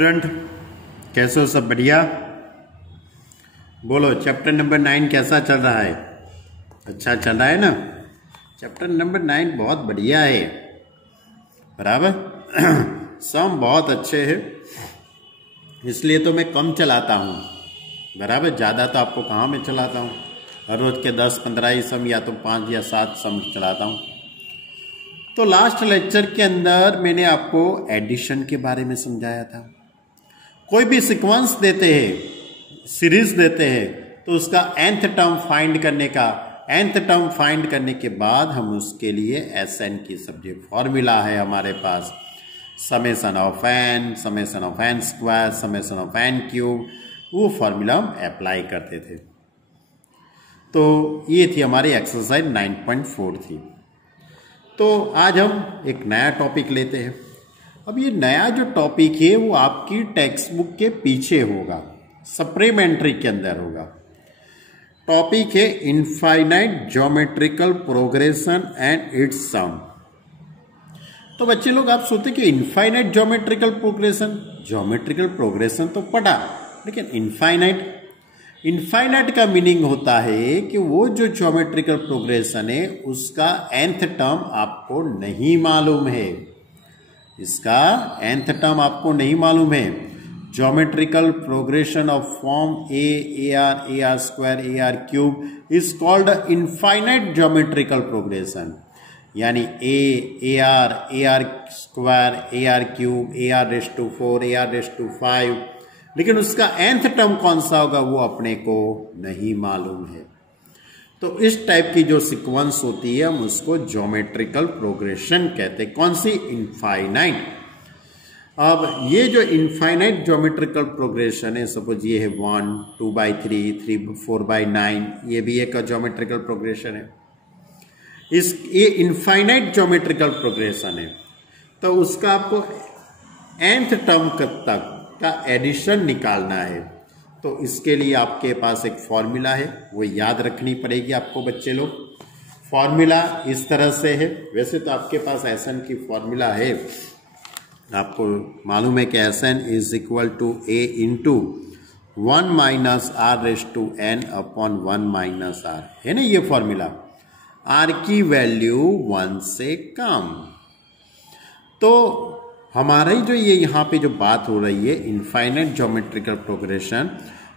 Student कैसे हो? सब बढ़िया? बोलो, चैप्टर नंबर 9 कैसा चल रहा है? अच्छा चल रहा है ना? चैप्टर नंबर 9 बहुत बढ़िया है, बराबर। सम बहुत अच्छे हैं, इसलिए तो मैं कम चलाता हूँ, बराबर। ज़्यादा तो आपको कहाँ मैं चलाता हूँ, हर रोज़ के 10-15 ही सम या तो 5 या 7 सम चलाता हूँ। तो लास्ट लेक्चर के अंदर मैंने आपको एडिशन के बारे में समझाया था। कोई भी सीक्वेंस देते हैं, सीरीज देते हैं, तो उसका nth टर्म फाइंड करने के बाद हम उसके लिए Sn की सब्जेक्ट फॉर्मूला है हमारे पास, summation of n, summation of n square, summation of n cube, वो फॉर्मूला हम अप्लाई करते थे। तो ये थी हमारी एक्सरसाइज 9.4 थी। तो आज हम एक नया टॉपिक लेते हैं। अब ये नया जो टॉपिक है वो आपकी टेक्स्ट बुक के पीछे होगा, सप्लीमेंट्री के अंदर होगा। टॉपिक है infinite geometrical progression and its sum. तो बच्चे लोग आप सोचते कि इनफाइनाइट ज्योमेट्रिकल प्रोग्रेशन तो पढ़ा, लेकिन इनफाइनाइट का मीनिंग होता है कि वो जो ज्योमेट्रिकल प्रोग्रेशन है उसका nth टर्म आपको नहीं मालूम है, इसका nth टर्म आपको नहीं मालूम है। Geometrical progression of form AR square AR cube is called infinite geometrical progression, यानी AR square AR cube AR⁴ AR⁵, लेकिन उसका nth टर्म कौन सा होगा वो अपने को नहीं मालूम है। तो इस टाइप की जो सीक्वेंस होती है हम उसको ज्योमेट्रिकल प्रोग्रेशन कहते हैं। कौन सी? इनफाइनाइट। अब ये जो इनफाइनाइट ज्योमेट्रिकल प्रोग्रेशन है, सपोज ये है 1 2/3 3 4/9, ये भी एक ज्योमेट्रिकल प्रोग्रेशन है। ये इनफाइनाइट ज्योमेट्रिकल प्रोग्रेशन है, तो उसका आपको nth टर्म तक का एडिशन निकालना है। तो इसके लिए आपके पास एक फॉर्मूला है, वो याद रखनी पड़ेगी आपको बच्चे लोग। फॉर्मूला इस तरह से है, वैसे तो आपके पास Sn की फॉर्मूला है, आपको मालूम है कि Sn is equal to A into 1 minus R⁻n upon 1 minus R, है ना ये फॉर्मूला। R की वैल्यू 1 से कम। तो हमारा ही जो ये यहाँ पे जो बात हो रही है इनफाइनाइट ज्योमेट्रिकल प्रोग्रेशन,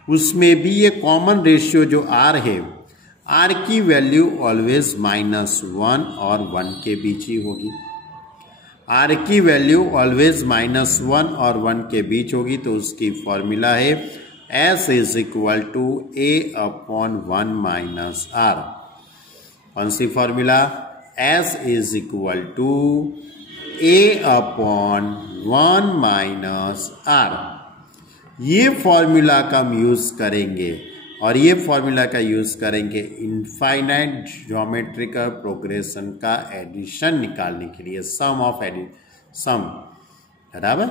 उसमें भी ये कॉमन रेशियो जो R है, R की वैल्यू ऑलवेज -1 और 1 के बीच ही होगी। R की वैल्यू ऑलवेज -1 और 1 के बीच होगी, तो उसकी फॉर्मूला है S is equal to A upon 1 minus R। कौन सी formula? S is equal to A upon 1 minus R। ये फॉर्मूला का हम यूज करेंगे, और ये फॉर्मूला का यूज करेंगे इनफाइनाइट ज्योमेट्रिकल प्रोग्रेशन का एडिशन निकालने के लिए, सम, बराबर।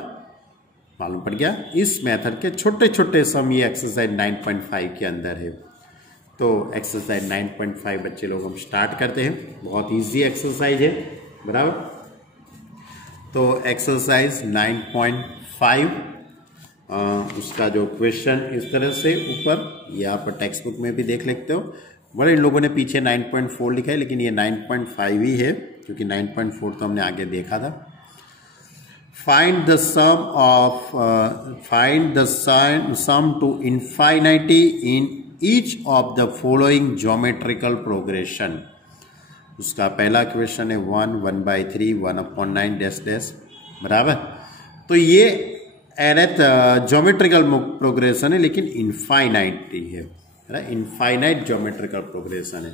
मालूम पड़ गया? इस मेथड के छोटे छोटे सम ये एक्सरसाइज 9.5 के अंदर है। तो एक्सरसाइज 9.5 बच्चे लोग हम स्टार्ट करते हैं। बहुत इजी एक्सरसाइज है, बराबर। तो एक्सरसाइज 9.5 उसका जो क्वेश्चन इस तरह से ऊपर, ये आप टेक्स्ट बुक में भी देख लेते हो। बड़े इन लोगों ने पीछे 9.4 लिखा है, लेकिन ये 9.5 ही है, क्योंकि 9.4 तो हमने आगे देखा था। Find the sum to infinity in each of the following geometrical progression. उसका पहला क्वेश्चन है 1/3 1/9 डैश, बराबर। तो ये ज्योमेट्रिकल प्रोग्रेशन है, लेकिन इनफाइनाइट है, इनफाइनाइट ज्योमेट्रिकल प्रोग्रेशन है।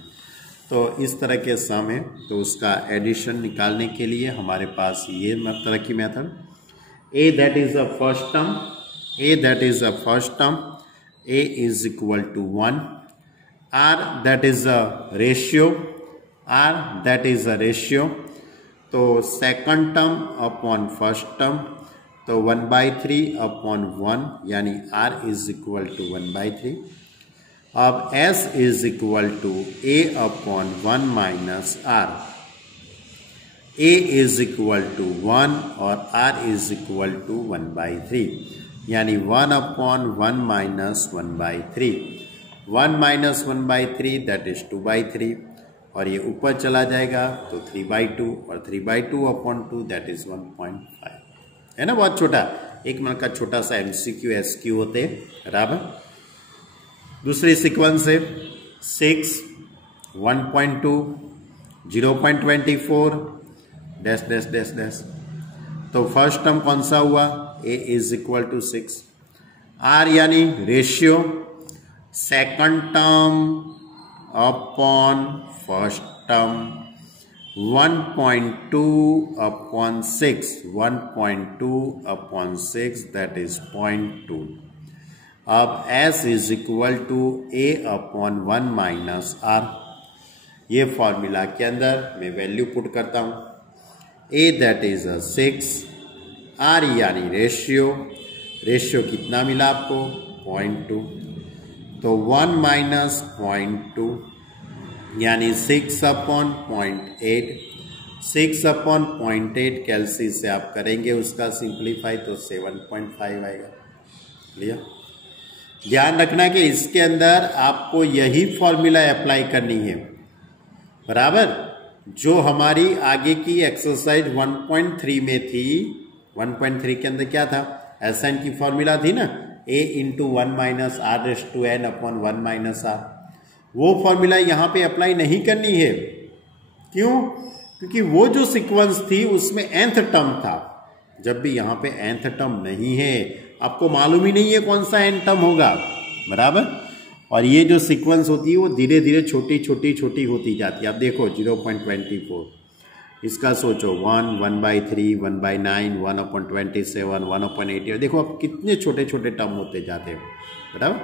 तो इस तरह के सम है, तो उसका एडिशन निकालने के लिए हमारे पास ये तरह की method, A that is a first term, A is equal to 1, R that is a ratio, तो second term upon first term, तो 1/3 अपॉन 1, यानी R इज इक्वल टू 1/3। अब S is equal to A upon 1 minus R। A is equal to 1 और R is equal to 1/3। यानी 1/1 minus 1/3। 1 minus 1/3 that is 2/3 और ये ऊपर चला जाएगा तो 3/2 और 3/2/2 दैट इज 1.5। है ना, बहुत छोटा, 1 मार्क का छोटा सा MCQ SQ होते बराबर। दूसरी सीक्वेंस है 6, 1.2, 0.24 डैश डैश डैश डैश। तो फर्स्ट टर्म कौन सा हुआ, a is equal to 6। R यानी ratio second term upon first term 1.2/6, 1.2/6 that is 0.2। अब S is equal to A/1 minus R। ये फॉर्मूला के अंदर मैं वैल्यू पुट करता हूं। A दैट इज 6, R यानी रेशियो कितना मिला आपको 0.2, तो 1 माइनस 0.2 यानी 6/0.8। 6/0.8 कैलसी से आप करेंगे उसका सिंप्लीफाई तो 7.5 आएगा। क्लियर। ध्यान रखना कि इसके अंदर आपको यही फॉर्मूला अप्लाई करनी है बराबर, जो हमारी आगे की एक्सरसाइज 1.3 में थी। 1.3 के अंदर क्या था, SN की फॉर्मूला थी ना, A into 1 minus R/N/1 minus R। वो फॉर्मूला यहाँ पे अप्लाई नहीं करनी है। क्यों? क्योंकि वो जो सीक्वेंस थी उसमें nth टर्म था, जब भी यहाँ पे nth टर्म नहीं है, आपको मालूम ही नहीं है कौन सा n टर्म होगा बराबर। और ये जो सीक्वेंस होती है वो धीरे धीरे छोटी छोटी छोटी होती जाती है। आप देखो 0.24, इसका सोचो 1, 1/3, 1/9, 1/27, 1/80। देखो अब कितने छोटे छोटे टर्म होते जाते हैं बराबर।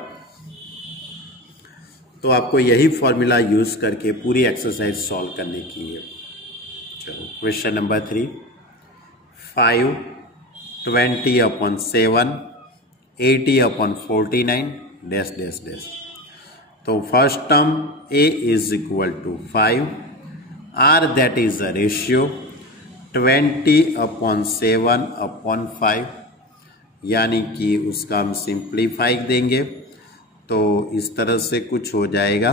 तो आपको यही फॉर्मूला यूज करके पूरी एक्सरसाइज सॉल्व करने की है। चलो question number 3, 5, 20/7, 80/49 dash dash dash. तो first term A is equal to 5, R that is a ratio 20/7/5, यानी कि उसका हम सिंप्लीफाई देंगे तो इस तरह से कुछ हो जाएगा,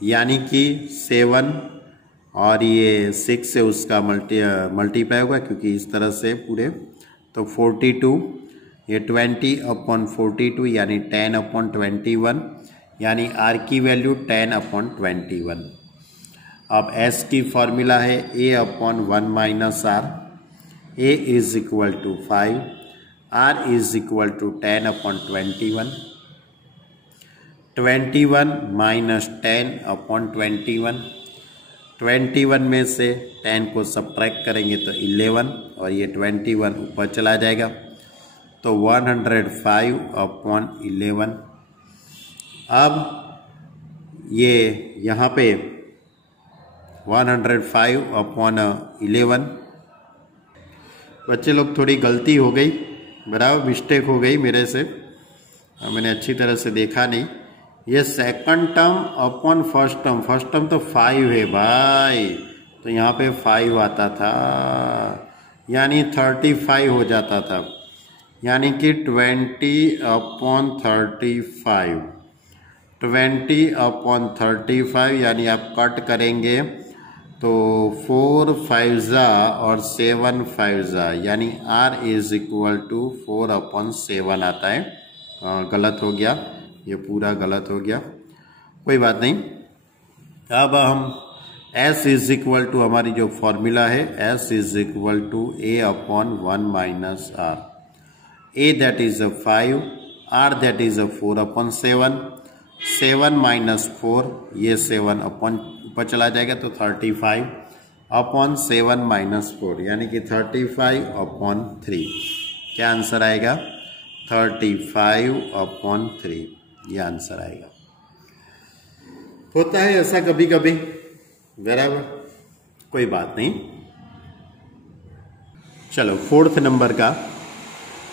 यानी कि 7 और ये 6 से उसका मल्टीप्लाई होगा क्योंकि इस तरह से पूरे, तो 42, ये 20/42 यानी 10/21, यानी R की वैल्यू 10/21। अब S की फॉर्मूला है A/1 minus R। A is equal to 5, R is equal to 10/21। 21 minus 10/21, 21 में से 10 को सब्ट्रैक्ट करेंगे तो 11 और ये 21 ऊपर चला जाएगा तो 105/11। अब ये यहाँ पे 105/11, बच्चे लोग थोड़ी गलती हो गई बराबर, मिस्टेक हो गई मेरे से, मैंने अच्छी तरह से देखा नहीं। ये second term upon first term तो 5 है भाई, तो यहाँ पे 5 आता था, यानी 35 हो जाता था, यानी कि 20/35, 20/35 यानी आप कट करेंगे तो 4 5 और 7 5, यानी R इज इक्वल टू 4/7 आता है। गलत हो गया, ये पूरा गलत हो गया, कोई बात नहीं। अब हम S इज इक्वल टू, हमारी जो फॉर्मूला है S is equal to A/1 minus R। A that is 5, R that is 4/7, 7 minus 4, ये 7 अपॉन ऊपर चला जाएगा तो 35/7 माइनस 4, यानी कि 35/3। क्या आंसर आएगा? 35/3, ये आंसर आएगा। होता है ऐसा कभी कभी बराबर, कोई बात नहीं। चलो फोर्थ नंबर का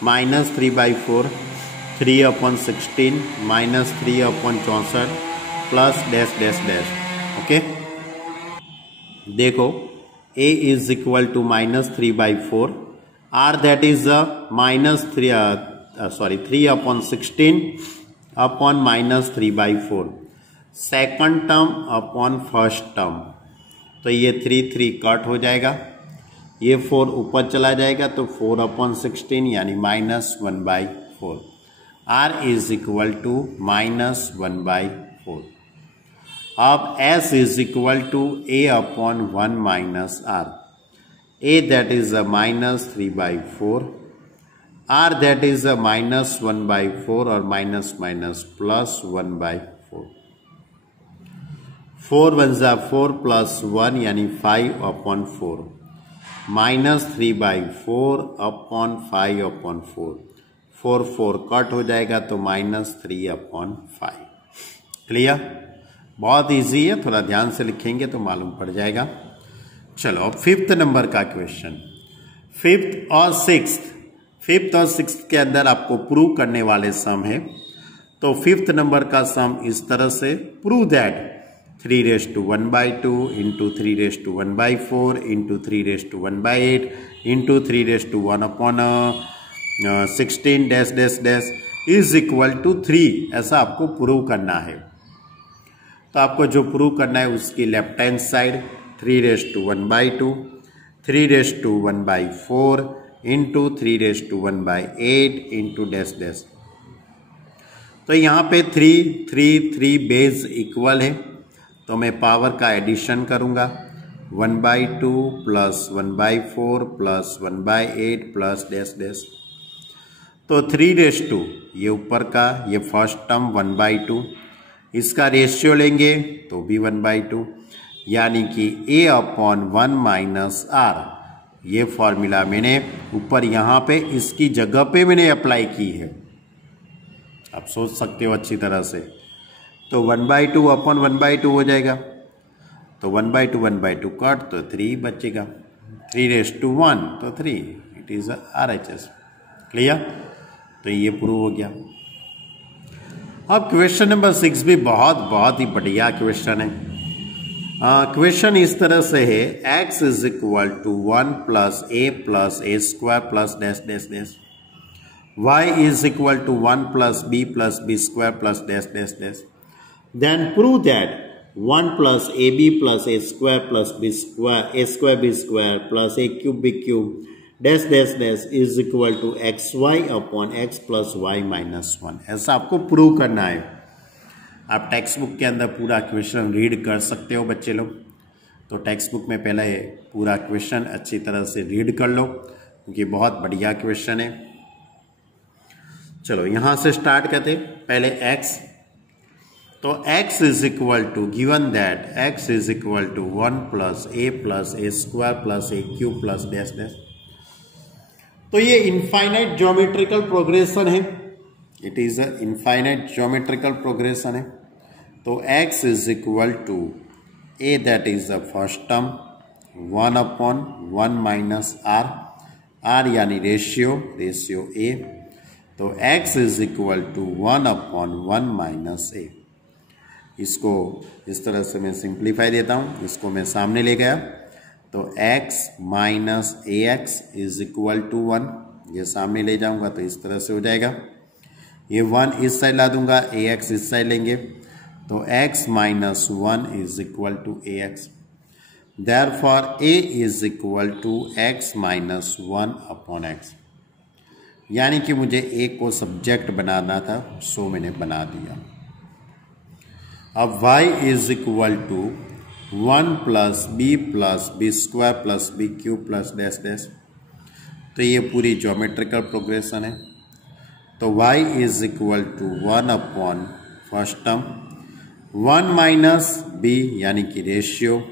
-3/4, 3/16 -3/64 plus dash dash dash. Okay, देखो a is equal to -3/4, r that is -3 upon 16 upon -3/4, second term upon first term. तो ये 3 कट हो जाएगा, ये 4 ऊपर चला जाएगा तो 4 upon 16 यानी -1/4, r इज इक्वल टू -1/4। अब s is equal to a upon 1 minus r, a that is a -3/4, r that is a -1/4 और माइनस प्लस 1/4, 4 1 जा 4 प्लस 1 यानी 5/4, -3/4 upon 5/4, 4 कट हो जाएगा तो -3/5। क्लियर? बहुत इजी है, थोड़ा ध्यान से लिखेंगे तो मालूम पड़ जाएगा। चलो अब 5th नंबर का क्वेश्चन, 5th और 6th के अंदर आपको प्रूव करने वाले सम है। तो 5th नंबर का सम इस तरह से, prove that 3⁻² into 3⁻1/4 into 3⁻1/8 into 3⁻1/16 dash dash dash is equal to 3, ऐसा आपको प्रूव करना है। तो आपको जो प्रूव करना है उसकी left hand side 3⁻1/2 3⁻1/4 into 3⁻1/8 into dash dash. तो यहाँ पे 3 बेस इक्वल है, तो मैं पावर का एडिशन करूँगा, 1/2 plus 1/4 plus 1/8 plus dash dash. तो 3⁻2 ये ऊपर का, ये फर्स्ट टर्म 1/2, इसका रेशियो लेंगे तो भी 1/2, यानी कि a upon 1 minus r। ये फॉर्मूला मैंने ऊपर यहाँ पे इसकी जगह पे मैंने अप्लाई की है, आप सोच सकते हो अच्छी तरह से। तो 1/2 upon 1/2 हो जाएगा, तो 1/2 कट तो 3 बचेगा, 3⁻1 तो 3, इट इज RHS। क्लियर? तो ये प्रूव हो गया। अब क्वेश्चन नंबर 6 भी बहुत ही बढ़िया क्वेश्चन है। क्वेश्चन इस तरह से है, x is equal to 1 plus a square plus dash dash dash, y is equal to 1 plus b square plus dash dash dash. Then prove that 1 plus ab plus a square plus b square plus a cube b cube dash dash dash is equal to xy upon x plus y minus 1, ऐसा आपको prove करना है। आप text book के अंदर पूरा question read कर सकते हो बच्चे लोग, तो टेक्स्ट बुक में पहले पूरा क्वेश्चन अच्छी तरह से रीड कर लो, क्योंकि बहुत बढ़िया क्वेश्चन है। चलो यहाँ से स्टार्ट करते, पहले x, तो x is equal to, given that x is equal to 1 plus a square plus a cube plus dash dash. तो ये इनफाइनाइट ज्योमेट्रिकल प्रोग्रेशन है, it is a infinite geometrical progression है। तो x is equal to a that is the first term 1 upon 1 minus r यानी ratio a। तो x is equal to 1 upon 1 minus a। इसको इस तरह से मैं सिंप्लीफाई देता हूँ, इसको मैं सामने ले गया, तो x minus ax is equal to 1, ये सामने ले जाऊंगा तो इस तरह से हो जाएगा। ये 1 इस साइड ला दूंगा, ax इस साइड लेंगे, तो x minus 1 is equal to ax। Therefore a is equal to x minus 1 upon x, यानी कि मुझे a को सब्जेक्ट बनाना था, सो मैंने बना दिया। अब y is equal to 1 plus b square plus b cube plus dash dash. तो ये पूरी ज्योमेट्रिकल प्रोग्रेशन है। तो y is equal to 1 upon first term 1 minus b यानी कि रेशियो।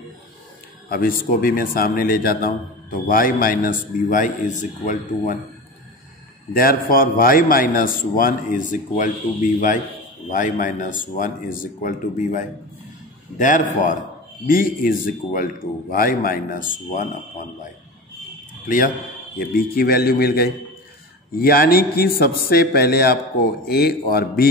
अब इसको भी मैं सामने ले जाता हूँ, तो y minus by is equal to 1। Therefore y minus 1 is equal to by, y minus 1 is equal to by। Therefore b is equal to y minus 1 upon y। Clear? ये b की वैल्यू मिल गई, यानी कि सबसे पहले आपको a और b,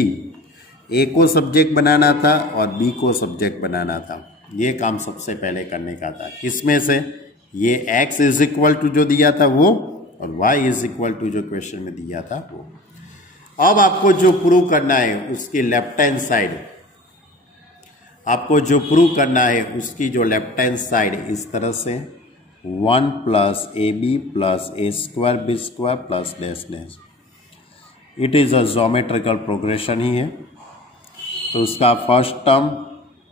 a को सब्जेक्ट बनाना था और b को सब्जेक्ट बनाना था। ये काम सबसे पहले करने का था। किसमें से? ये x इज इक्वल टू जो दिया था वो, और y इज इक्वल टू जो क्वेश्चन में दिया था वो। अब आपको जो प्रूव करना है उसकी लेफ्ट हैंड साइड, आपको जो प्रूव करना है उसकी जो लेफ्ट हैंड साइड इस तरह से 1 plus A B plus A square B square plus dash dash, it is a geometrical progression ही है। तो उसका first term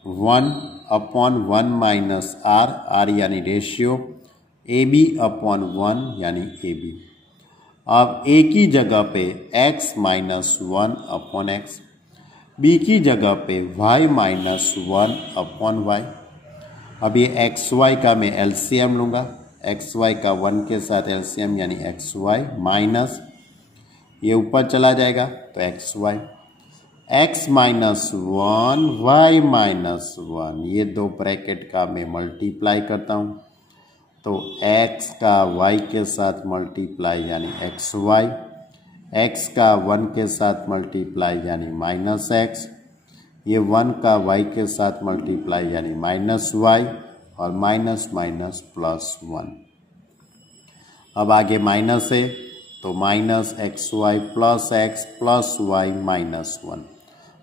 1/1 minus R, R यानी रेशियो, ए बी अपॉन 1 यानी ए बी। अब ए की जगह पे x minus 1 upon x, b की जगह पे y माइनस 1 अपॉन वाई। अब ये एक्स वाई का मैं एलसीएम लूँगा, एक्स वाई का 1 के साथ एलसीएम यानी एक्स वाई माइनस, ये ऊपर चला जाएगा तो x y, x minus 1 y minus 1, ये दो ब्रैकेट का मैं मल्टीप्लाई करता हूँ तो x का y के साथ मल्टीप्लाई यानी एक्स वाई, x का 1 के साथ मल्टीप्लाई यानी माइनस एक्स, ये 1 का y के साथ मल्टीप्लाई यानी माइनस वाई, और माइनस माइनस प्लस 1। अब आगे माइनस है तो minus x y plus x plus y minus 1,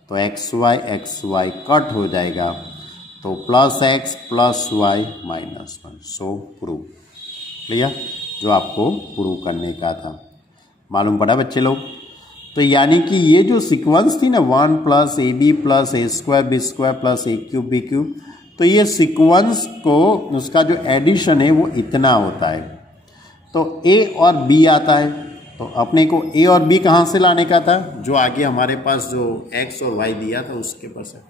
तो एक्स वाई कट हो जाएगा तो plus x plus y minus 1। So prove. Clear? जो आपको प्रूव करने का था। मालूम पड़ा बच्चे लोग? तो यानी कि ये जो सीक्वेंस थी ना 1 plus A B plus A square B square plus a cube b cube, तो ये सीक्वेंस को उसका जो एडिशन है वो इतना होता है। तो ए और बी आता है, तो अपने को ए और बी कहाँ से लाने का था? जो आगे हमारे पास जो एक्स और वाई दिया था उसके पास है,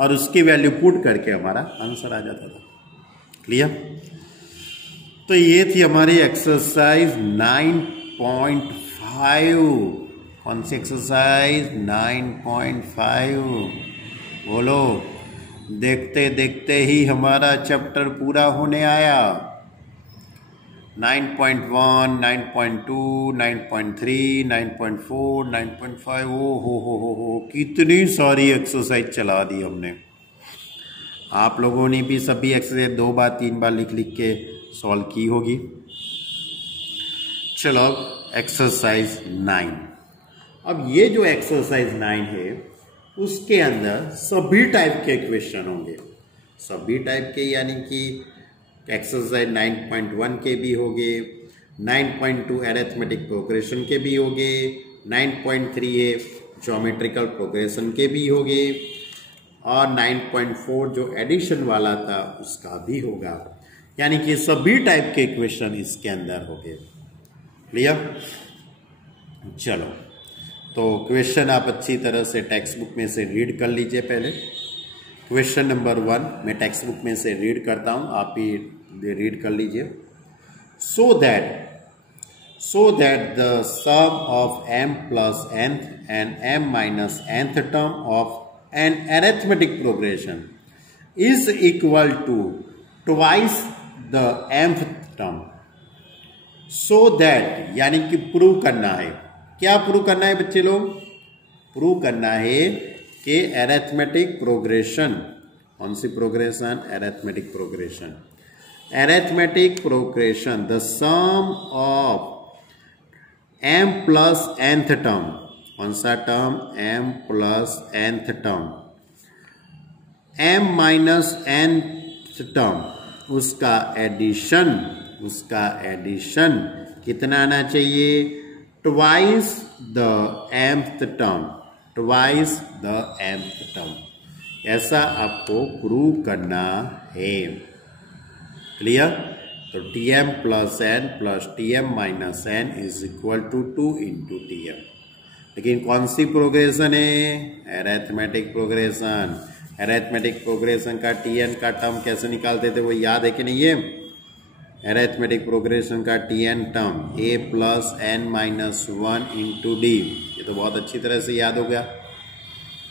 और उसकी वैल्यू पुट करके हमारा आंसर आ जाता था। क्लियर? तो ये थी हमारी एक्सरसाइज 9.5। कौन सी एक्सरसाइज? 9.5। बोलो। देखते देखते ही हमारा चैप्टर पूरा होने आया। 9.1, 9.2, 9.3, 9.4, 9.5। ओ हो, कितनी सारी एक्सरसाइज चला दी हमने। आप लोगों ने भी सभी एक्सरसाइज 2 बार 3 बार लिख लिख के सॉल्व की होगी। चलो एक्सरसाइज 9। अब ये जो एक्सरसाइज 9 है उसके अंदर सभी टाइप के क्वेश्चन होंगे। सभी टाइप के यानी कि एक्सरसाइज 9.1 के भी होंगे, 9.2 एरिथमेटिक प्रोग्रेशन के भी होंगे, 9.3 है ज्योमेट्रिकल प्रोग्रेशन के भी होंगे, और 9.4 जो एडिशन वाला था उसका भी होगा। यानी कि सभी टाइप के क्वेश्चन इसके अंदर होंगे। क्लियर? चलो, तो क्वेश्चन आप अच्छी तरह से टेक्स्ट बुक में से रीड कर लीजिए। पहले क्वेश्चन नंबर 1 मैं टेक्स्ट बुक में से रीड करता हूं, आप भी रीड कर लीजिए। So that the sum of m plus nth and m minus nth term of an arithmetic progression is equal to twice the mth term. So that यानी कि प्रूव करना है। क्या प्रूव करना है बच्चे लोग? प्रूव करना है कि अरिथमेटिक प्रोग्रेशन, कौन सी progression? Arithmetic progression. Arithmetic progression the sum of m plus nth term, कौन सा term? m plus nth term, m minus nth term, उसका एडिशन कितना आना चाहिए? Twice the mth term, twice the mth term. ऐसा आपको प्रूव करना है। क्लियर? तो Tm plus n plus Tm minus n is equal to 2 into Tm। लेकिन कौन सी प्रोग्रेशन है? Arithmetic progression. अरिथमेटिक प्रोग्रेशन का Tn का टर्म कैसे निकालते थे वो याद है कि नहीं? ये अरिथमेटिक प्रोग्रेशन का Tn term a plus n minus 1 into d, ये तो बहुत अच्छी तरह से याद हो गया।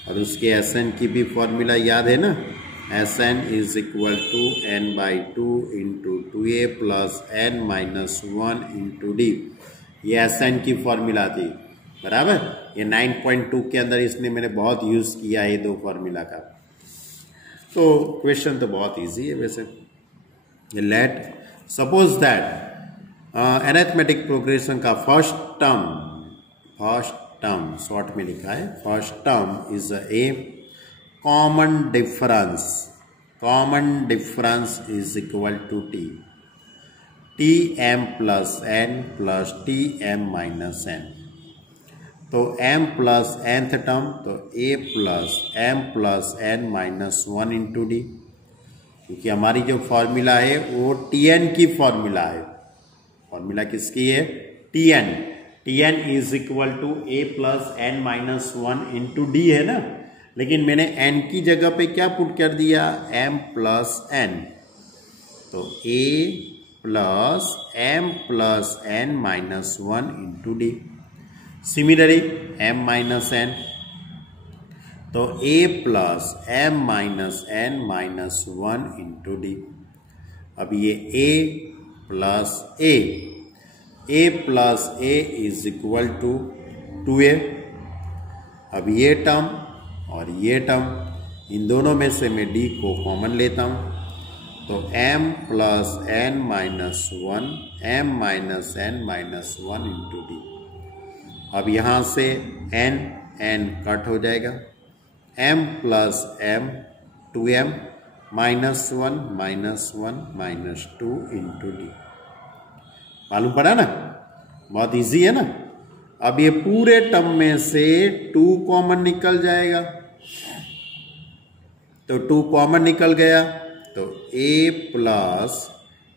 और उसके Sn की भी फॉर्मूला याद है ना? Sn is equal to n/2 into 2a plus n minus 1 into d, ये Sn की फॉर्मूला थी। बराबर? ये 9.2 के अंदर इसने मैंने बहुत यूज़ किया है 2 फॉर्मूला का। तो क्वेश्चन तो बहुत इजी है वैसे। Let suppose that arithmetic progression का फर्स्ट टर्म शॉर्ट में लिखा है, first term is a common difference is equal to T M plus N plus T M minus N. तो m प्लस nth टर्म तो a plus m plus n minus 1 into d, क्योंकि हमारी जो formula है वो tn की formula है। Formula किसकी है? tn is equal to a plus n minus 1 into d है ना, लेकिन मैंने n की जगह पे क्या पुट कर दिया? m plus n। तो a plus m plus n minus 1 into d. Similarly m minus n, तो a plus m minus n minus 1 into d. अब ये a plus a is equal to 2a। अब ये term और ये term, इन दोनों में से मैं d को कॉमन लेता हूँ, तो m plus n minus 1 m minus n minus 1 into d. अब यहाँ से n कट हो जाएगा, m plus m 2m minus 1 minus 2 into D. मालूम पड़ा ना? बहुत इजी है ना। अब ये पूरे टर्म में से 2 कॉमन निकल जाएगा, तो 2 कॉमन निकल गया तो a प्लस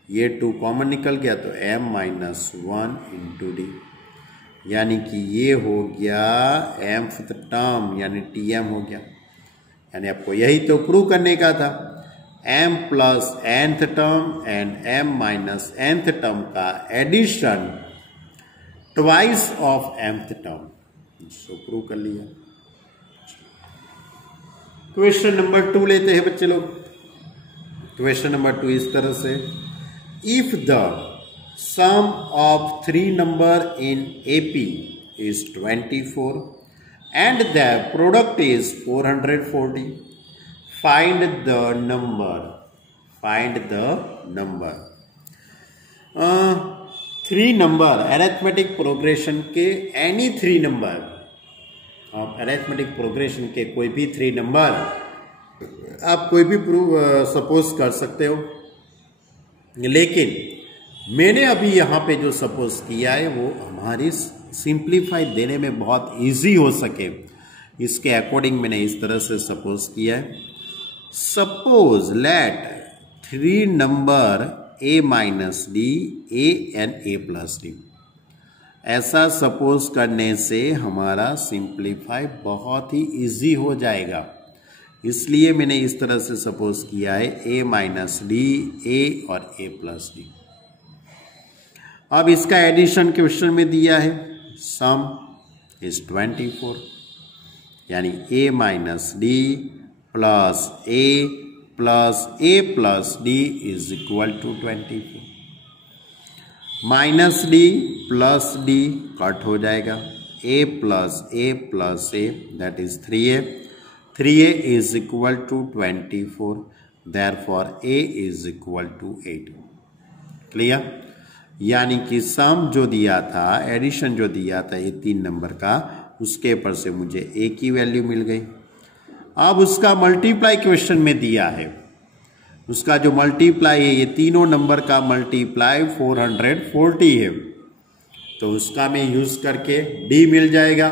ये 2 कॉमन निकल गया तो m माइनस 1 इंटू डी, यानी कि ये हो गया mth टर्म यानी tm हो गया। यानी आपको यही तो प्रूव करने का था, m plus nth term and m minus nth term का addition twice of mth term, इसको प्रूव कर लिया। क्वेश्चन नंबर 2 लेते हैं बच्चे लोग। क्वेश्चन नंबर 2 इस तरह से, if the sum of 3 number in AP is 24 and the product is 440, find the number 3 number arithmetic progression के एनी 3 नंबर, आप अरिथमेटिक प्रोग्रेशन के कोई भी 3 नंबर आप कोई भी सपोज कर सकते हो, लेकिन मैंने अभी यहाँ पे जो सपोज किया है वो हमारी सिंप्लीफाई देने में बहुत इजी हो सके, इसके अकॉर्डिंग मैंने इस तरह से सपोज किया है। Suppose let 3 number a minus d a and a plus D. ऐसा सपोज करने से हमारा सिंप्लीफाई बहुत ही इजी हो जाएगा, इसलिए मैंने इस तरह से सपोज किया है a माइनस डी a और a प्लस डी। अब इसका एडिशन क्वेश्चन में दिया है, सम इज 24, यानी a minus d plus a plus d is equal to 24। Minus d plus d cut हो जाएगा, a plus a that is 3a is equal to 24, therefore a is equal to 8। Clear? यानी कि सम जो दिया था, addition जो दिया था ये 3 नंबर का, उसके पर से मुझे a की वैल्यू मिल गई। अब उसका मल्टीप्लाई क्वेश्चन में दिया है, उसका जो मल्टीप्लाई है ये तीनों नंबर का मल्टीप्लाई 440 है, तो उसका मैं यूज करके d मिल जाएगा।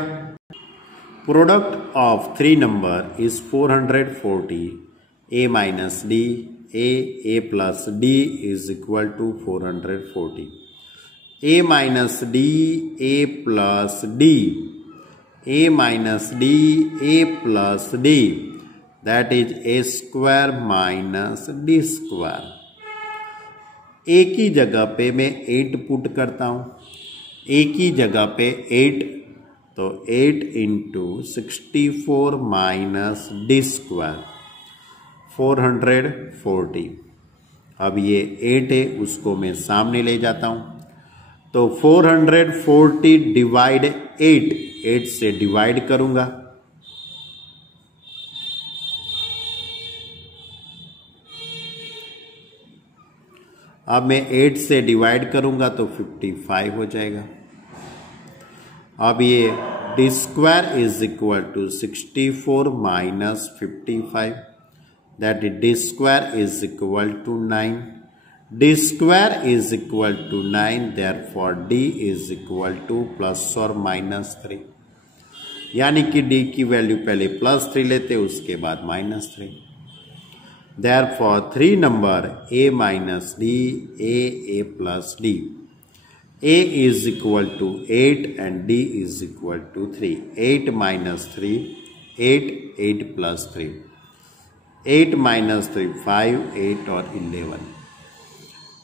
Product of 3 number is 440, a minus d a plus d is equal to 440, a minus d a plus d a minus d a plus d that is a square minus d square. a की जगह पे मैं 8 put करता हूँ, a की जगह पे 8, तो 8 इंटू 64 माइनस डी स्क्वायर 440। अब ये 8 है, उसको मैं सामने ले जाता हूँ, तो 440 डिवाइड 8 से डिवाइड करूँगा, अब मैं 8 से डिवाइड करूंगा तो 55 हो जाएगा। अब ये d square is equal to 64 minus 55, that is d square is equal to 9। D square is equal to 9, therefore d is equal to plus और माइनस 3, यानी कि डी की वैल्यू पहले +3 लेते उसके बाद -3। Therefore 3 number a minus d, a plus d. A is equal to 8 and d is equal to 3. 8 minus 3, 8, 8 plus 3. 8 minus 3, 5, 8 और 11।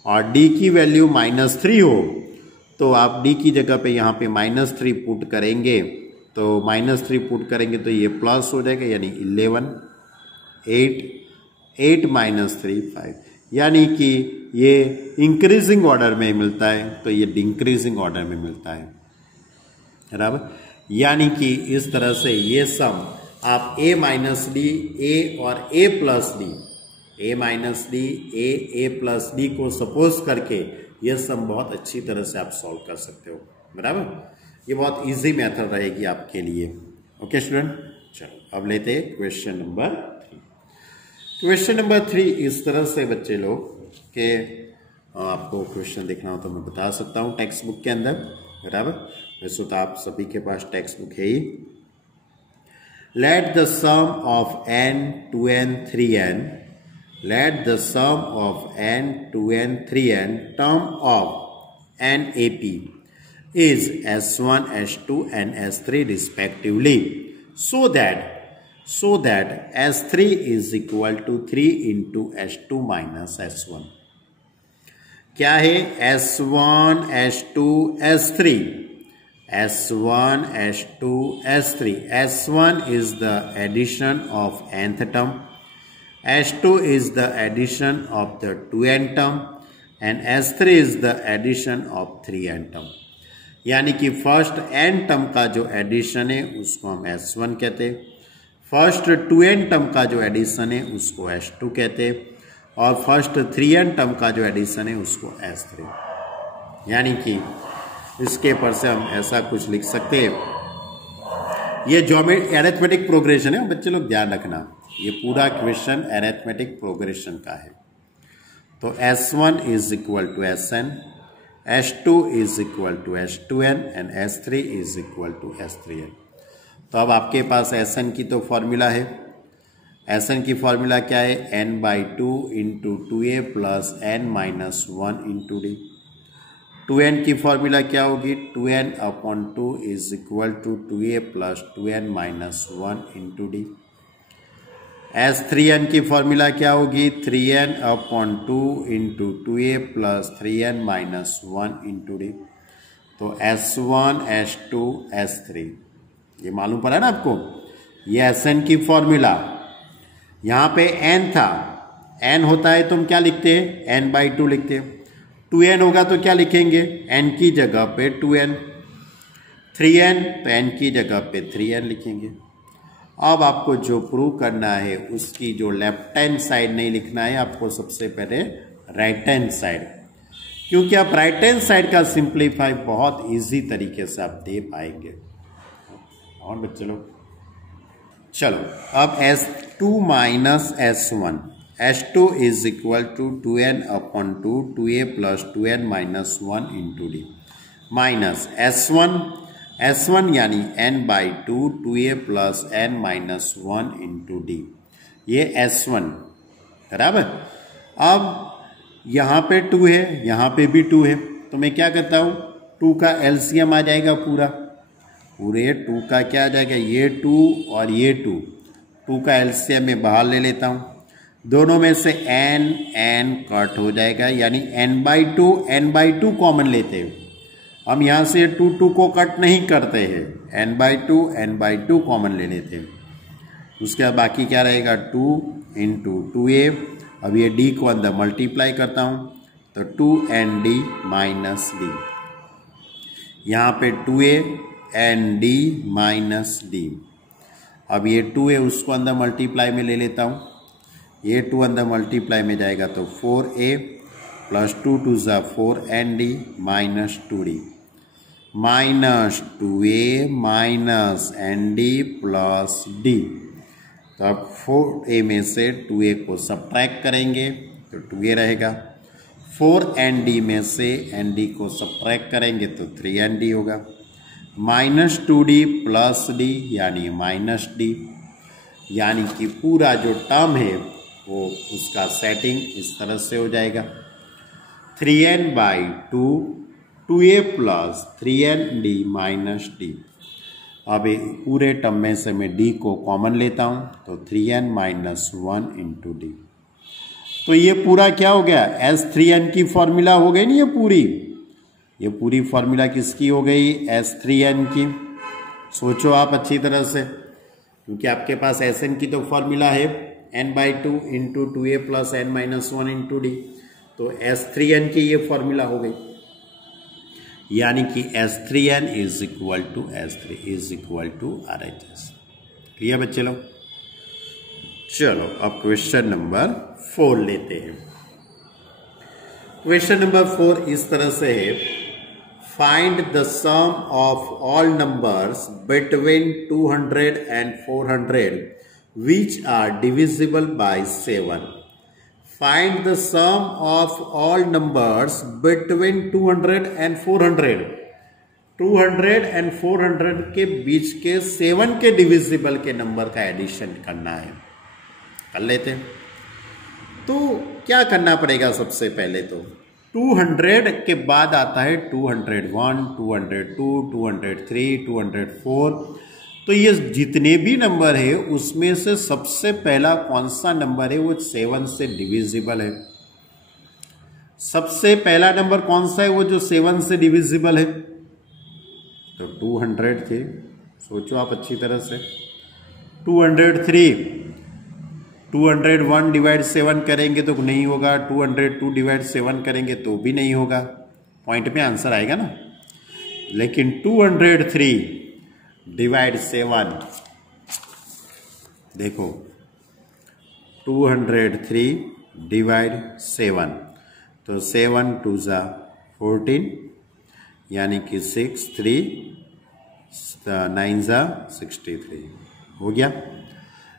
और d की वैल्यू -3 हो तो आप d की जगह पे यहाँ पे -3 पुट करेंगे, तो -3 पुट करेंगे तो ये प्लस हो जाएगा, यानी 11, 8 माइनस 3, 5, यानी कि ये इंक्रीजिंग ऑर्डर में मिलता है, तो ये डिक्रीजिंग ऑर्डर में मिलता है, बराबर। यानी कि इस तरह से ये सम आप a माइनस डी, a और a plus d, a minus d, a plus D को सपोज करके ये सम बहुत अच्छी तरह से आप सॉल्व कर सकते हो, बराबर। ये बहुत इजी मेथड रहेगी आपके लिए। ओके स्टूडेंट, चलो अब लेते हैं क्वेश्चन नंबर 3। क्वेश्चन नंबर 3 इस तरह से बच्चे लोग के आपको क्वेश्चन देखना हो तो मैं बता सकता हूँ टेक्स्ट बुक के अंदर, बराबर। वैसे तो आप सभी के पास टेक्स्ट बुक है ही। Let the sum of n 2n 3n, let the sum of n 2n 3n term of n AP is S1, S2 and S3 respectively, so that S3 is equal to 3 into S2 minus S1। क्या है? S1, S2, S3, S1, S2, S3। S1 is the addition of nth term, S2 is the addition of the 2n term and S3 is the addition of 3n term। यानी कि first n term का जो addition है उसको हम S1 कहते हैं, first 2n term का जो एडिशन है उसको S2 कहते हैं, और फर्स्ट 3n टर्म का जो एडिशन है उसको S3। यानी कि इसके पर से हम ऐसा कुछ लिख सकते हैं, ये अरिथमेटिक प्रोग्रेशन है बच्चे लोग, ध्यान रखना ये पूरा क्वेश्चन अरिथमेटिक प्रोग्रेशन का है। तो S1 is equal to Sn, S2 is equal to S2n and S3 is equal to S3n। तो अब आपके पास Sn की तो फॉर्मूला है, Sn की फॉर्मूला क्या है? n/2 into 2a plus n minus 1 into d. 2n की फॉर्मूला क्या होगी? 2n/2 is equal to 2a plus 2n minus 1 into d. S3n की फॉर्मूला क्या होगी? 3n/2 into 2a plus 3n minus 1 into d. तो S1, S2, S3 ये मालूम पड़ा ना आपको, ये Sn की फॉर्मूला। यहाँ पे n था, n होता है तो हम क्या लिखते हैं? n/2 लिखते हैं। 2n होगा तो क्या लिखेंगे? n की जगह पे 2n, 3n तो n की जगह पे 3n लिखेंगे। अब आपको जो प्रूव करना है उसकी जो लेफ्ट हैंड साइड नहीं लिखना है, आपको सबसे पहले राइट हैंड साइड, क्योंकि आप राइट हैंड साइड का सिंप्लीफाई बहुत इजी तरीके से आप दे पाएंगे। और बच्चे लोग चलो अब S2 minus S1, S2 is equal to 2n/2 2a plus 2n minus 1 into d, minus S1 यानी n/2 2a plus n minus 1 into d, ये S1 बराबर। अब यहाँ पे 2 है, यहाँ पे भी 2 है, तो मैं क्या करता हूँ? 2 का LCM आ जाएगा, पूरे 2 का क्या आ जाएगा? ये 2 और ये 2 का LCM में बाहर ले लेता हूँ, दोनों में से n कट हो जाएगा, यानी n/2 कॉमन लेते हैं। हम यहाँ से 2 को कट नहीं करते हैं, n/2 कॉमन ले लेते हैं। उसके बाद बाकी क्या रहेगा? 2 इंटू 2a। अब ये d को अंदर मल्टीप्लाई करता हूँ तो 2nd माइनस डी, यहाँ पे 2a and d minus D. अब ये 2 है उसको अंदर मल्टीप्लाई में ले लेता हूँ, ये 2 अंदर मल्टीप्लाई में जाएगा तो 4a प्लस 2 ज़ा 4 n d minus 2d minus 2a minus n d plus d. तो अब 4a में से 2a को सब्ट्रैक्ट करेंगे तो 2a रहेगा। 4nd में से nd को सब्ट्रैक्ट करेंगे तो 3nd होगा। माइनस 2d प्लस d यानी माइनस d, यानी कि पूरा जो टर्म है वो उसका सेटिंग इस तरह से हो जाएगा 3n/2 2a plus 3nd minus d। अब पूरे टर्म में से मैं d को कॉमन लेता हूँ तो 3n माइनस 1 इंटू डी। तो ये पूरा क्या हो गया, S3n की फॉर्मूला हो गई नहीं ये पूरी फॉर्मूला किसकी हो गई, S3n की। सोचो आप अच्छी तरह से, क्योंकि आपके पास Sn की तो फॉर्मूला है n/2 into 2a plus n minus 1 into d. तो S3n की ये फॉर्मूला हो गई, यानी कि S3n is equal to S3 is equal to RHS। Clear बच्चे लोग। चलो अब क्वेश्चन नंबर 4 लेते हैं। क्वेश्चन नंबर 4 इस तरह से है, find the sum of all numbers between 200 and 400 which are divisible by 7। Find the sum of all numbers between 200 and 400। 200 and 400 के बीच के 7 के डिविजिबल के नंबर का एडिशन करना है। कर लेते हैं। तो क्या करना पड़ेगा, सबसे पहले तो 200 के बाद आता है 201, 202, 203, 204। तो ये जितने भी नंबर है उसमें से सबसे पहला कौन सा नंबर है वो 7 से डिविजिबल है। सबसे पहला नंबर कौन सा है वो जो 7 से डिविजिबल है, तो 200 थे। सोचो आप अच्छी तरह से। 203, 201 डिवाइड 7 करेंगे तो नहीं होगा, 202 डिवाइड 7 करेंगे तो भी नहीं होगा, पॉइंट में आंसर आएगा ना। लेकिन 203 डिवाइड 7 देखो, 203 डिवाइड 7 तो 7 2 ज़ा 14 यानी कि 6 3 9 ज़ा 63 हो गया।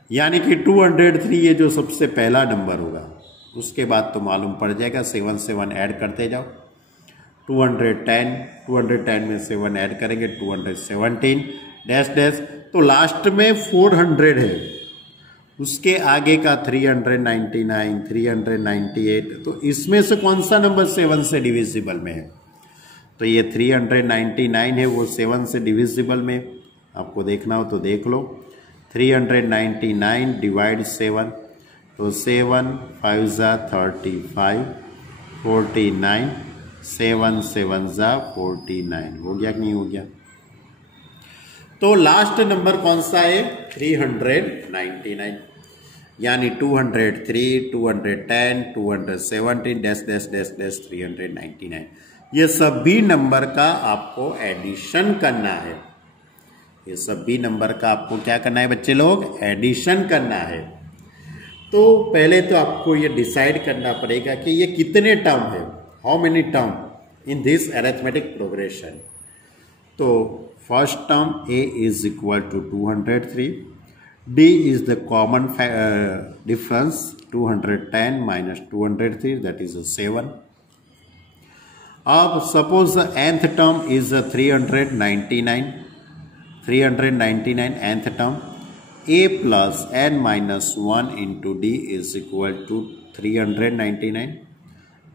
यानी कि 203 ये जो सबसे पहला नंबर होगा। उसके बाद तो मालूम पड़ जाएगा, 7 से 1 ऐड करते जाओ। 210 में 7 ऐड करेंगे 217 डैश डैश, तो लास्ट में 400 है। उसके आगे का 399 398, तो इसमें से कौन सा नंबर 7 से डिविजिबल में है, तो ये 399 है, वो 7 से डिविजिबल में। आपको देखना हो तो देख लो। 399 डिवाइड 7 तो 7 5 ज़ा 35 49 7 7 ज़ा 49 हो गया कि नहीं हो गया। तो लास्ट नंबर कौन सा है, 399, यानी 203 210 217 डैश डैश डैश डैश 399। ये सभी नंबर का आपको एडिशन करना है। ये सभी नंबर का आपको क्या करना है बच्चे लोग, एडिशन करना है। तो पहले तो आपको ये डिसाइड करना पड़ेगा कि ये कितने टर्म है, how many term in this arithmetic progression. तो first term a is equal to 203, d is the common difference 210 minus 203 that is 7। अब suppose the nth term is 399 nth term, a plus n minus 1 into d is equal to 399,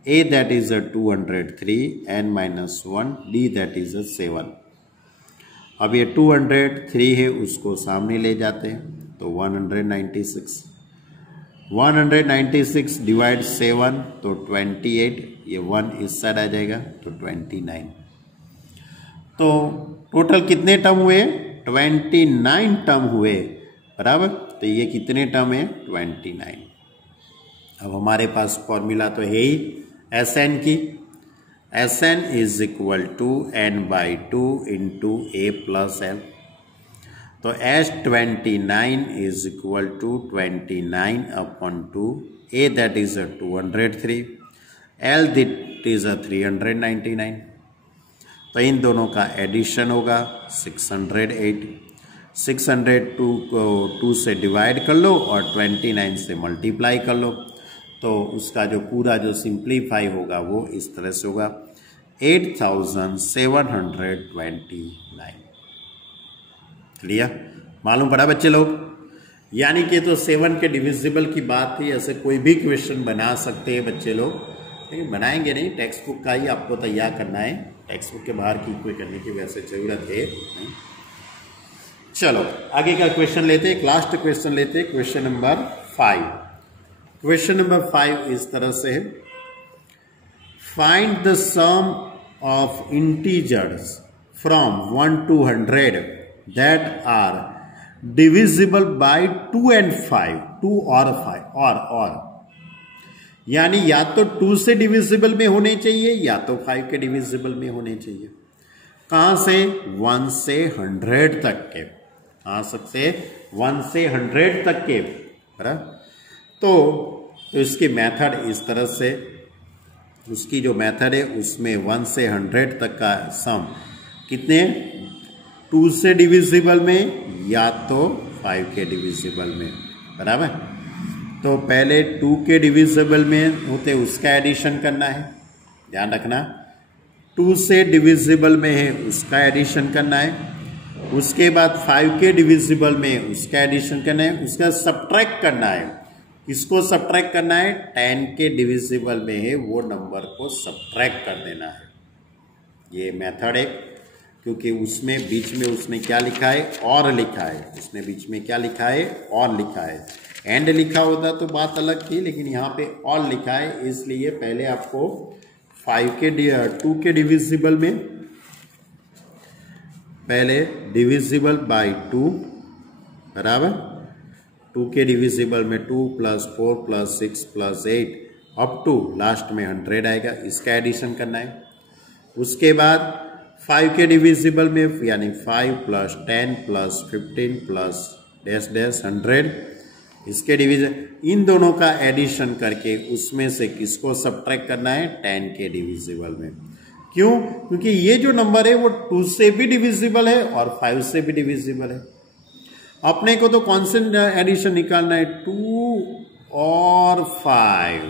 a that is a 203, n minus 1, d that is a 7। अब ये 203 है, उसको सामने ले जाते हैं तो 196 डिवाइड 7 तो 28, ये 1 इस साइड आ जाएगा तो 29। तो टोटल कितने टर्म हुए, 29 टर्म हुए, बराबर। तो ये कितने टर्म है, 29। अब हमारे पास फॉर्मूला तो है ही Sn की, Sn is equal to n/2 into a plus l। तो S29 is equal to 29 upon 2, a that is 203, L that is 399। तो इन दोनों का एडिशन होगा 608। 602 को 2 से डिवाइड कर लो और 29 से मल्टीप्लाई कर लो, तो उसका जो पूरा जो सिंप्लीफाई होगा वो इस तरह से होगा 8729। क्लियर? मालूम पड़ा बच्चे लोग? यानी कि तो 7 के डिविजिबल की बात थी। ऐसे कोई भी क्वेश्चन बना सकते हैं बच्चे लोग, लेकिन बनाएंगे नहीं, टेक्स्ट बुक का ही आपको तैयार करना है। टेक्स्ट बुक के बाहर की कोई करने की वैसे जरूरत है नहीं। चलो आगे का क्वेश्चन लेते हैं, लास्ट क्वेश्चन लेते हैं, क्वेश्चन नंबर 5। क्वेश्चन नंबर 5 इस तरह से है, find the sum of integers from 1 to 100 that are divisible by 2 and 5, 2 और 5 और यानी या तो 2 से डिविजिबल में होने चाहिए या तो 5 के डिविजिबल में होने चाहिए। कहां से? 1 से 100 तक के। कहां से? 1 से 100 तक के। तो इसकी मेथड इस तरह से, उसकी जो मेथड है उसमें 1 से 100 तक का सम कितने? 2 से डिविजिबल में या तो 5 के डिविजिबल में। बराबर? तो पहले 2 के डिविजिबल में होते उसका एडिशन करना है, ध्यान रखना। 2 से डिविजिबल में है उसका एडिशन करना है। उसके बाद 5 के डिविजिबल में उसका एडिशन करना है, उसका सब्ट्रैक्ट करना है। किसको सब्ट्रैक्ट करना है? 10 के डिविजिबल में है वो नंबर को सब्ट्रैक्ट कर देना है। ये मेथड है, क्योंकि उसमें बीच में उसने क्या लिखा है? और लिखा है। उसने बीच में क्या लिखा है? और लिखा है। एंड लिखा होता तो बात अलग थी, लेकिन यहाँ पे और लिखा है, इसलिए पहले आपको 2 के डिविजिबल में, पहले डिविजिबल बाय 2, बराबर? 2 के डिविजिबल में 2 + 4 + 6 + 8 अप टू लास्ट में 100 आएगा, इसका एडिशन करना है। उसके बाद 5 के डिविजिबल में यानी 5 + 10 + 15 + -100, इसके डिवीजन, इन दोनों का एडिशन करके उसमें से किसको सब्ट्रैक्ट करना है? 10 के डिविजिबल में। क्यों? क्योंकि ये जो नंबर है वो 2 से भी डिविजिबल है और 5 से भी डिविजिबल है। अपने को तो कॉन्स्टेंट एडिशन निकालना है 2 और 5,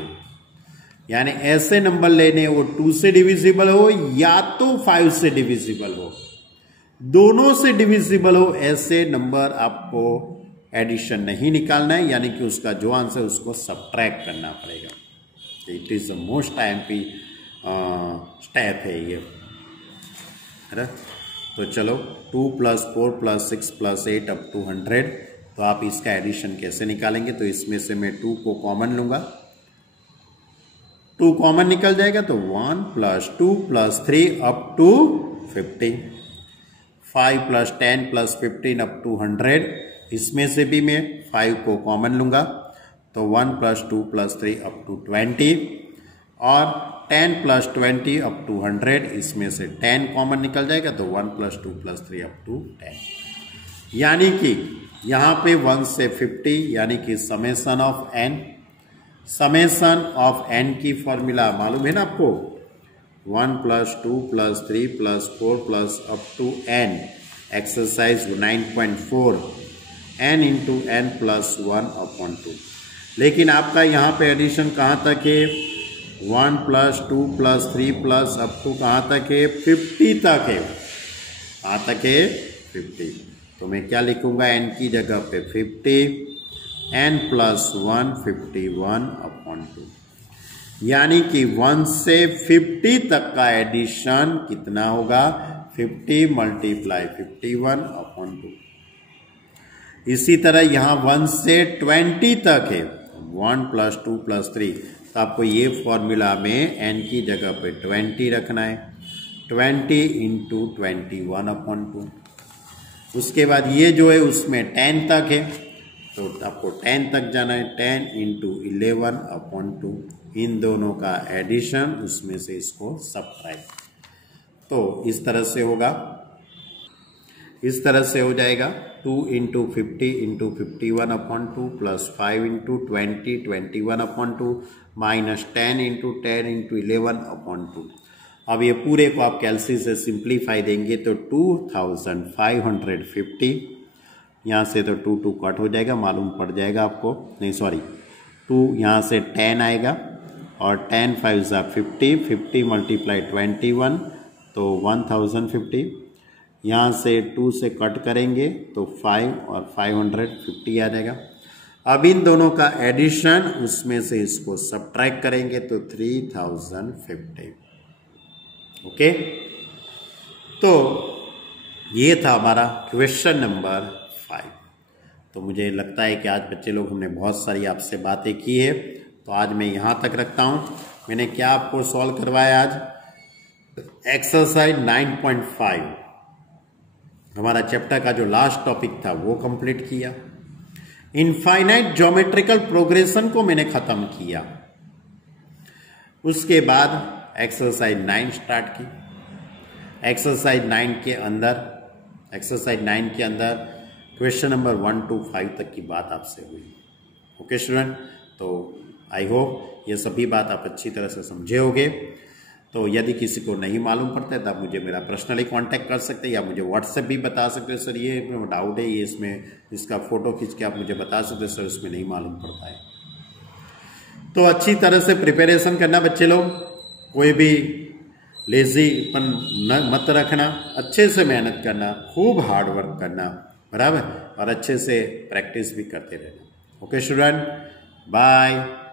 यानी ऐसे नंबर लेने वो 2 से डिविजिबल हो या तो 5 से डिविजिबल हो, दोनों से डिविजिबल हो, ऐसे नंबर आपको एडिशन नहीं निकालना है, यानी कि उसका जो आंसर उसको सब्ट्रैक्ट करना पड़ेगा। It is the most IMP step है ये, है ना? तो चलो 2 + 4 + 6 + 8 अप टू 100, तो आप इसका एडिशन कैसे निकालेंगे? तो इसमें से मैं 2 को कॉमन लूंगा, 2 कॉमन निकल जाएगा, तो 1 + 2 + 3 अप टू 50, 5 + 10 + 15 अप टू 100, इसमें से भी मैं 5 को कॉमन लूंगा, तो 1 + 2 + 3 अप टू 20 और 10 + 20 अप टू 100, इसमें से 10 कॉमन निकल जाएगा, तो 1 + 2 + 3 अप टू 10। यानी कि यहाँ पे 1 से 50, यानी कि समेशन ऑफ n की फॉर्मूला मालूम है ना आपको? 1 + 2 + 3 + 4 + up to n, exercise 9.4, n × n + 1/2। लेकिन आपका यहाँ पे एडिशन कहाँ तक है? 1 + 2 + 3 + अप टू कहाँ तक है? 50 तक है। कहाँ तक है? 50। तो मैं क्या लिखूंगा n की जगह पे? 50, n + 1 51/2, यानी कि 1 से 50 तक का एडिशन कितना होगा? 50 × 51/2। इसी तरह यहाँ 1 से 20 तक है, 1 + 2 + 3, तो आपको ये फॉर्मूला में n की जगह पे 20 रखना है, 20 × 21/2। उसके बाद ये जो है उसमें 10 तक है, तो आपको 10 तक जाना है, 10 × 11/2, इन दोनों का एडिशन, उसमें से इसको सब्ट्रैक्ट। तो इस तरह से होगा। इस तरह से हो जाएगा 2 into 50 into 51/2 plus 5 into 20 21/2 minus 10 into 10 into 11/2। अब ये पूरे को आप कैलसी से सिंप्लीफाई देंगे तो 2550, यहाँ से तो 2 कट हो जाएगा, मालूम पड़ जाएगा आपको, नहीं सॉरी 2 यहाँ से 10 आएगा और 10 5 ज़ा 50, 50 मल्टीप्लाई 21 तो 1050। यहाँ से 2 से कट करेंगे तो 5 और 550 आ जाएगा। अब इन दोनों का एडिशन, उसमें से इसको सब्ट्रैक्ट करेंगे तो 3050। ओके, तो ये था हमारा क्वेश्चन नंबर 5। तो मुझे लगता है कि आज बच्चे लोग हमने बहुत सारी आपसे बातें की है, तो आज मैं यहाँ तक रखता हूँ। मैंने क्या आपको सॉल्व करवाया आज? एक्सरसाइज 9.5 हमारा चैप्टर का जो लास्ट टॉपिक था वो कंप्लीट किया। इनफाइनाइट ज्योमेट्रिकल प्रोग्रेशन को मैंने खत्म किया। उसके बाद एक्सरसाइज 9 स्टार्ट की। एक्सरसाइज 9 के अंदर क्वेश्चन नंबर 1 to 5 तक की बात आपसे हुई। ओके स्टूडेंट, तो आई होप ये सभी बात आप अच्छी तरह से समझे होंगे। तो यदि किसी को नहीं मालूम पड़ता है तो आप मुझे मेरा पर्सनली कांटेक्ट कर सकते हैं या मुझे व्हाट्सएप भी बता सकते हैं, सर ये डाउट है, ये इसमें इसका फ़ोटो खींच के आप मुझे बता सकते हैं, सर इसमें नहीं मालूम पड़ता है। तो अच्छी तरह से प्रिपरेशन करना बच्चे लोग, कोई भी लेजीपन मत रखना, अच्छे से मेहनत करना, खूब हार्ड वर्क करना, बराबर, और अच्छे से प्रैक्टिस भी करते रहना। Okay student, bye.